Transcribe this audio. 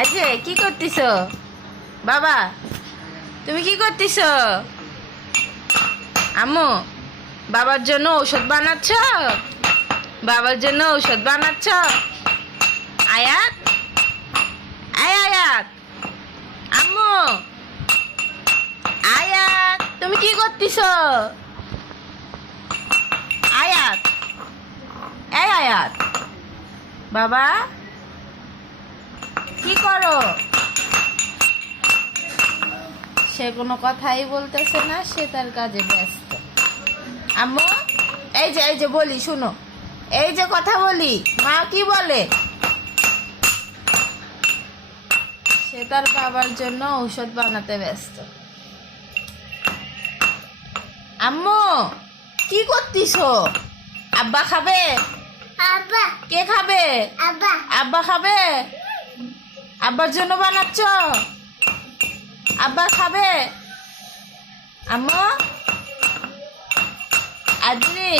এই যে কি করতেছ? বাবা, তুমি কি করতেছ? আম্মু, বাবার জন্য ঔষধ বানাচ্ছ? বাবার জন্য ঔষধ বানাচ্ছ? আয়াত? আয় আয়াত। আম্মু, আয়াত, তুমি কি করতেছ? আয়াত আয়াত। বাবা? কি করো? সে কোনো কথাই বলতেছে না, সে তার কাজে ব্যস্ত। আম্মু, এই যে এই যে বলি, শুনো। এই যে কথা বলি, মা কি বলে? সে তার বাবার জন্য ঔষধ বানাতে ব্যস্ত। আম্মু, কি করতিছো আব্বা খাবে? কে খাবে? আব্বা। আব্বা খাবে? আব্বার জন্য বানাচ্ছ? আব্বা খাবে? আম্মু? আদ্রি